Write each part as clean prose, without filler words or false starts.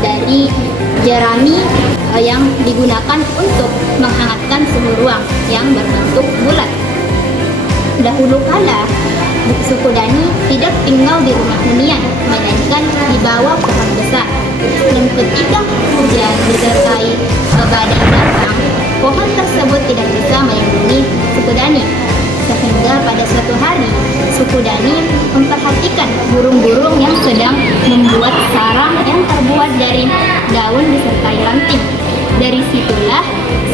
dari jerami yang digunakan untuk menghangatkan suhu ruang yang berbentuk bulat. Dahulu kala, suku Dani tidak tinggal di rumah hunian, melainkan di bawah pohon besar. Dan ketika hujan disertai badai datang, pohon tersebut tidak bisa melindungi suku Dani. Sehingga pada suatu hari, suku Dani memperhatikan burung-burung yang sedang membuat sarang yang terbuat dari daun disertai ranting. Dari situlah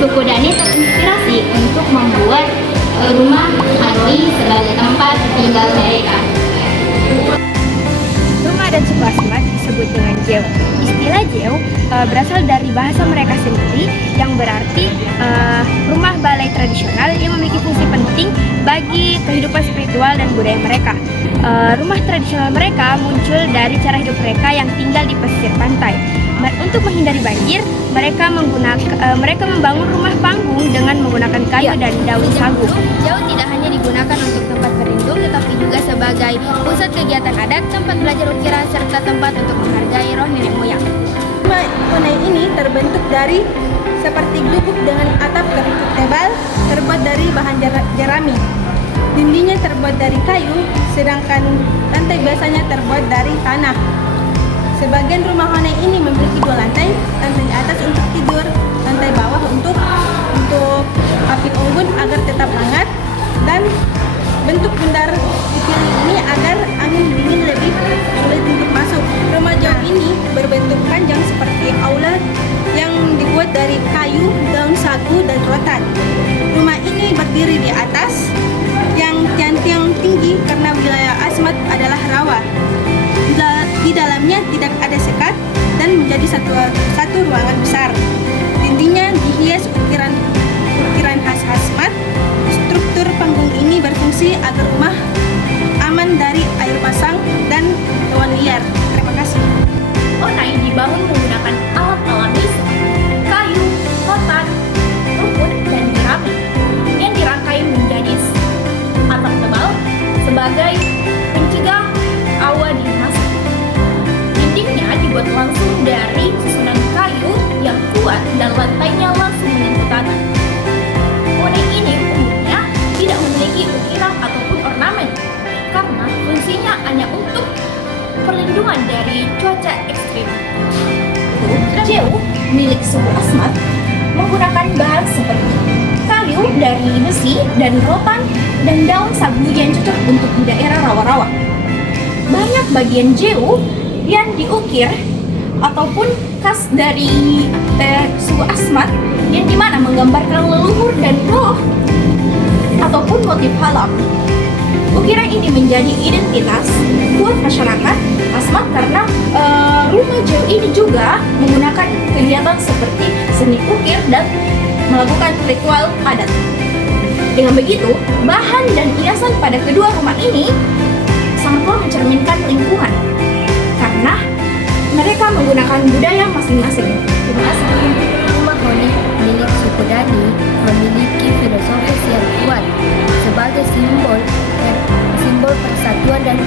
suku Dani terinspirasi untuk membuat rumah Hanoi sebagai tempat tinggal mereka. Rumah dan suku Asmat disebut dengan Jeo. Istilah Jeo berasal dari bahasa mereka sendiri yang berarti rumah balai tradisional yang memiliki fungsi penting bagi kehidupan spiritual dan budaya mereka. Rumah tradisional mereka muncul dari cara hidup mereka yang tinggal di pesisir pantai. Untuk menghindari banjir, mereka membangun rumah panggung dengan menggunakan kayu dan daun sagu. Jauh tidak hanya digunakan untuk tempat berlindung, tetapi juga sebagai pusat kegiatan adat, tempat belajar ukiran, serta tempat untuk menghargai roh nenek moyang. Rumah Honai ini terbentuk dari seperti gubuk dengan atap berbentuk tebal, terbuat dari bahan jerami. Dindingnya terbuat dari kayu, sedangkan lantai biasanya terbuat dari tanah. Sebagian rumah Honai ini memiliki 2 lantai, lantai atas untuk tidur, lantai bawah untuk api unggun agar tetap hangat, dan bentuk bundar dipilih ini agar angin dingin lebih sulit untuk masuk. Rumah jauh ini berbentuk panjang seperti aula yang dibuat dari kayu, daun sagu, dan rotan. Rumah ini berdiri di atas yang tiang-tiang tinggi karena wilayah Asmat adalah rawa. Di dalamnya tidak ada sekat dan menjadi satu ruangan besar. Dindingnya dihias ukiran khas Asmat. Struktur panggung ini berfungsi agar rumah aman dari air pasang dan hewan liar. Terima kasih. Honai dibangun menggunakan alat alami seperti kayu, rotan, rumput, dan jerami yang dirangkai menjadi atap tebal sebagai pencegah awa dimasuk. Dindingnya dibuat langsung dari susunan kayu yang kuat dan lantainya langsung menyentuh tanah. Honai ini umumnya tidak memiliki ukiran ataupun ornamen karena fungsinya hanya untuk perlindungan dari cuaca ekstrim. Jeu milik suku Asmat menggunakan bahan seperti kayu dari besi dan rotan dan daun sagu yang cocok untuk di daerah rawa-rawa. Banyak bagian Jeu yang diukir ataupun khas dari suku Asmat yang dimana menggambarkan leluhur dan roh ataupun motif alam. Ukiran ini menjadi identitas buat masyarakat Asmat karena rumah Jeu ini juga menggunakan kegiatan seperti seni ukir dan melakukan ritual adat. Dengan begitu, bahan dan hiasan pada kedua rumah ini sangatlah mencerminkan lingkungan karena mereka menggunakan budaya masing-masing. Terima kasih. Rumah Honai milik suku Dani memiliki filosofis yang kuat sebagai simbol persatuan dan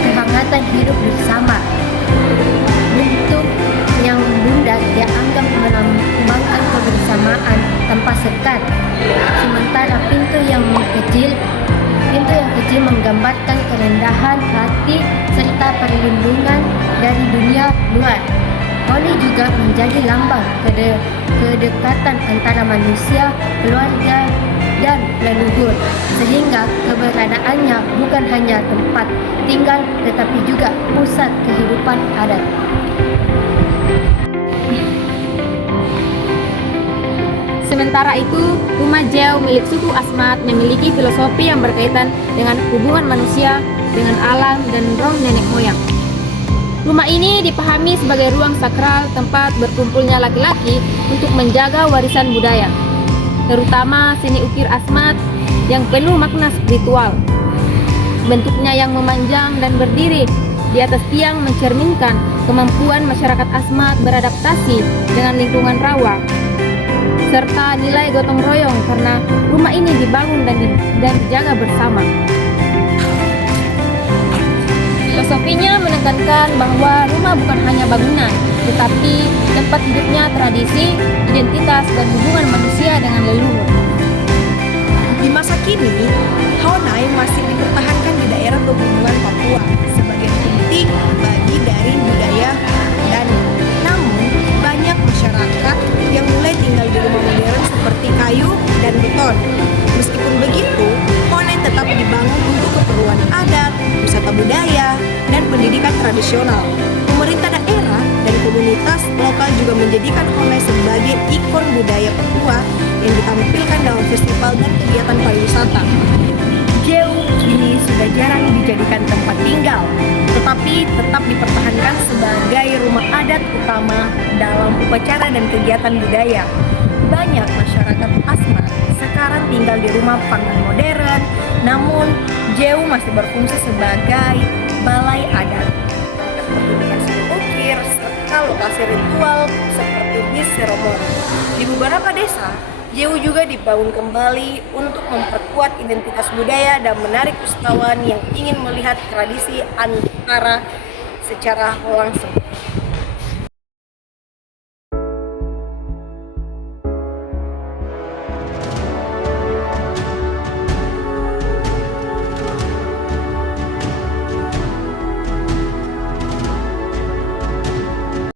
kehangatan hidup bersama. Bentuk yang bundar dianggap melambangkan kebersamaan tanpa sekat, sementara pintu yang kecil menggambarkan kerendahan hati serta perlindungan dari dunia luar. Honai juga menjadi lambang kedekatan antara manusia, keluarga, dan leluhur, sehingga keberadaannya bukan hanya tempat tinggal tetapi juga pusat kehidupan adat. Sementara itu, rumah Jeu milik suku Asmat memiliki filosofi yang berkaitan dengan hubungan manusia dengan alam dan roh nenek moyang. Rumah ini dipahami sebagai ruang sakral tempat berkumpulnya laki-laki untuk menjaga warisan budaya, terutama seni ukir Asmat yang penuh makna spiritual. Bentuknya yang memanjang dan berdiri di atas tiang mencerminkan kemampuan masyarakat Asmat beradaptasi dengan lingkungan rawa, serta nilai gotong royong karena rumah ini dibangun dan dijaga bersama. Filosofinya menekankan bahwa rumah bukan hanya bangunan, tetapi tempat hidupnya tradisi, identitas, dan hubungan manusia dengan leluhur. Di masa kini, Honai masih dipertahankan di daerah pegunungan Papua sebagai penting bagi dari budaya dan namun banyak masyarakat yang mulai tinggal di rumah modern seperti kayu dan beton. Meskipun begitu, Honai tetap dibangun untuk keperluan adat, wisata budaya, dan pendidikan tradisional. Pemerintah daerah dan komunitas lokal juga menjadikan Honai sebagai ikon budaya Papua yang ditampilkan dalam festival dan kegiatan pariwisata. Jeu kini sudah jarang dijadikan tempat tinggal, tetapi tetap dipertahankan sebagai rumah adat utama dalam upacara dan kegiatan budaya. Banyak masyarakat Asmat sekarang tinggal di rumah panggung modern, namun Jeu masih berfungsi sebagai balai adat. Pertunjukan seni ukir serta lokasi ritual seperti bis seremoni. Di beberapa desa, Jeu juga dibangun kembali untuk memperkuat identitas budaya dan menarik wisatawan yang ingin melihat tradisi antara secara langsung.